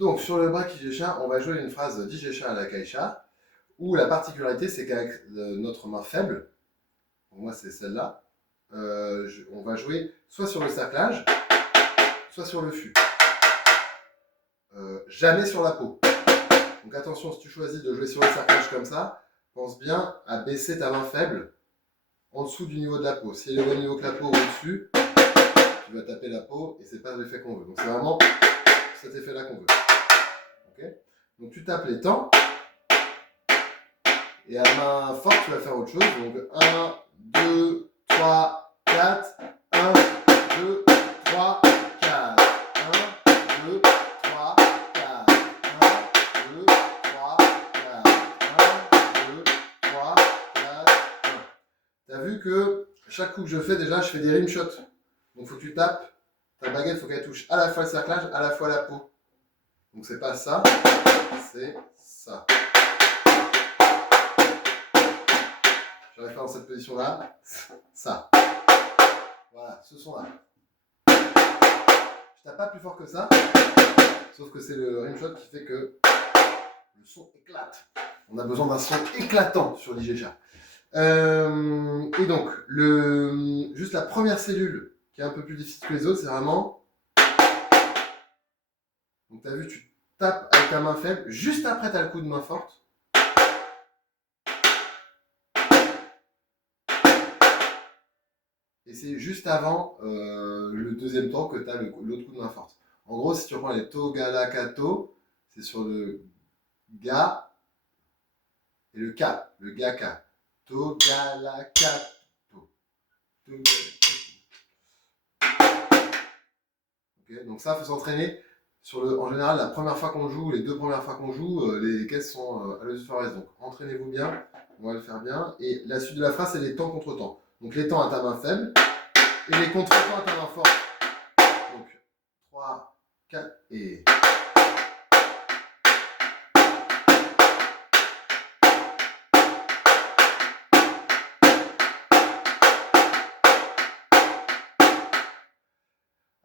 Donc, sur le break Ijesha, on va jouer une phrase d'Ijesha à la Kaisha, où la particularité, c'est qu'avec notre main faible, pour moi c'est celle-là, on va jouer soit sur le cerclage, soit sur le fût. Jamais sur la peau. Donc attention, si tu choisis de jouer sur le cerclage comme ça, pense bien à baisser ta main faible en dessous du niveau de la peau. Si elle est au même niveau que la peau ou au-dessus, tu vas taper la peau et c'est pas l'effet qu'on veut. Donc c'est vraiment cet effet-là qu'on veut. Okay, donc tu tapes les temps et à la main forte, tu vas faire autre chose. Donc 1, 2, 3, 4, 1, 2, 3, 4, 1, 2, 3, 4, 1, 2, 3, 4, 1, 2, 3, 4, 1. Tu as vu que chaque coup que je fais, déjà, je fais des rim shots. Donc il faut que tu tapes, ta baguette, il faut qu'elle touche à la fois le cerclage, à la fois la peau. Donc c'est pas ça, c'est ça. J'arrive pas dans cette position-là, ça. Voilà, ce son-là. Je tape pas plus fort que ça, sauf que c'est le rim shot qui fait que le son éclate. On a besoin d'un son éclatant sur l'Ijesha. Et donc, juste la première cellule qui est un peu plus difficile que les autres, c'est vraiment... Donc, tu as vu, tu tapes avec ta main faible, juste après, tu as le coup de main forte. Et c'est juste avant le deuxième temps que tu as l'autre coup de main forte. En gros, si tu reprends les To, Ga, La, Ka, To, c'est sur le Ga et le K, le Ga, Ka. To, Ga, La, Ka, To. To, Ga, To. Okay, donc ça, il faut s'entraîner. En général, la première fois qu'on joue, les deux premières fois qu'on joue, les caisses sont à l'œsophorèse. Donc entraînez-vous bien, on va le faire bien. Et la suite de la phrase, c'est les temps contre temps. Donc les temps à ta main faible et les contre-temps à ta main forte. Donc 3, 4 et...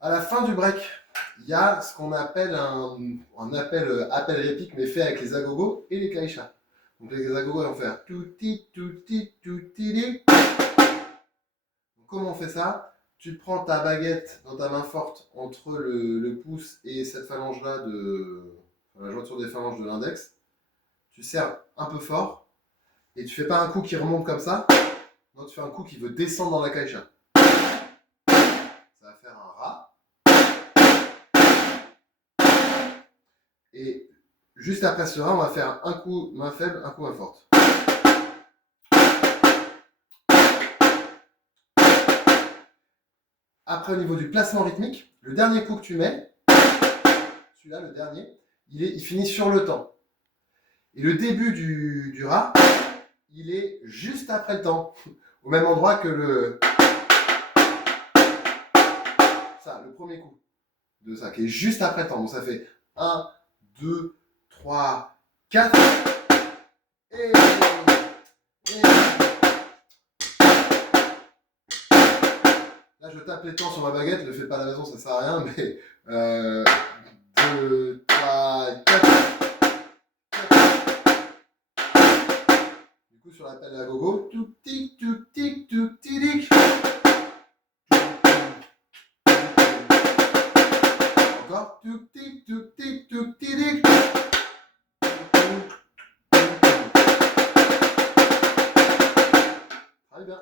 À la fin du break, il y a ce qu'on appelle un appel répique, mais fait avec les agogos et les kaisha. Donc les agogos vont faire touti, touti, touti. Comment on fait ça? Tu prends ta baguette dans ta main forte entre le pouce et cette phalange-là, la jointure des phalanges de l'index. Tu serres un peu fort et tu fais pas un coup qui remonte comme ça. Non, tu fais un coup qui veut descendre dans la kaisha. Ça va faire un rat. Et juste après ce rat, on va faire un coup main faible, un coup main forte. Après, au niveau du placement rythmique, le dernier coup que tu mets, celui-là, le dernier, il finit sur le temps. Et le début du rat, il est juste après le temps, au même endroit que le premier coup de ça, qui est juste après le temps. Donc ça fait 1, 2, 3, 4, et... Là, je tape les temps sur ma baguette, je ne le fais pas à la maison, ça ne sert à rien, mais 2, 3, 4. Du coup, sur l'appel à gogo, tout tic, tout tic, tout tic. Encore, tout tic, tout tic, tout tic. Très bien.